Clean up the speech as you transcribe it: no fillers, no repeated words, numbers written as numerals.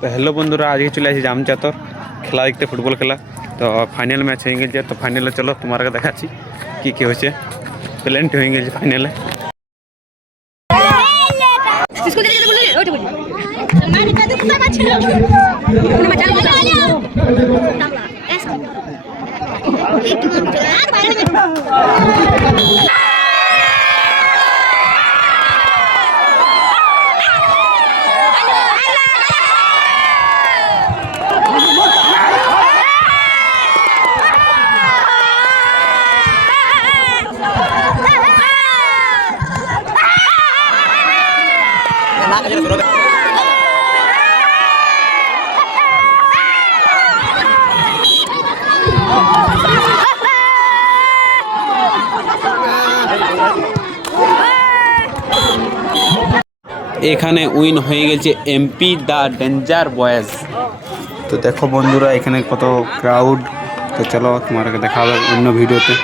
তো হ্যালো বন্ধুরা, আজকে চলে আসি জামচাতর খেলা দেখতে, ফুটবল খেলা। তো ফাইনাল ম্যাচ হয়ে গেছে। তো ফাইনালে চলো তোমাকে দেখাচ্ছি কী হয়েছে। প্লেন্ট হয়ে গেছে ফাইনালে। এখানে উইন হয়ে গেছে এমপি দ্য ডেঞ্জার বয়েজ। তো দেখো বন্ধুরা এখানে কত ক্রাউড। তো চলো তোমাকে দেখা হবে অন্য ভিডিওতে।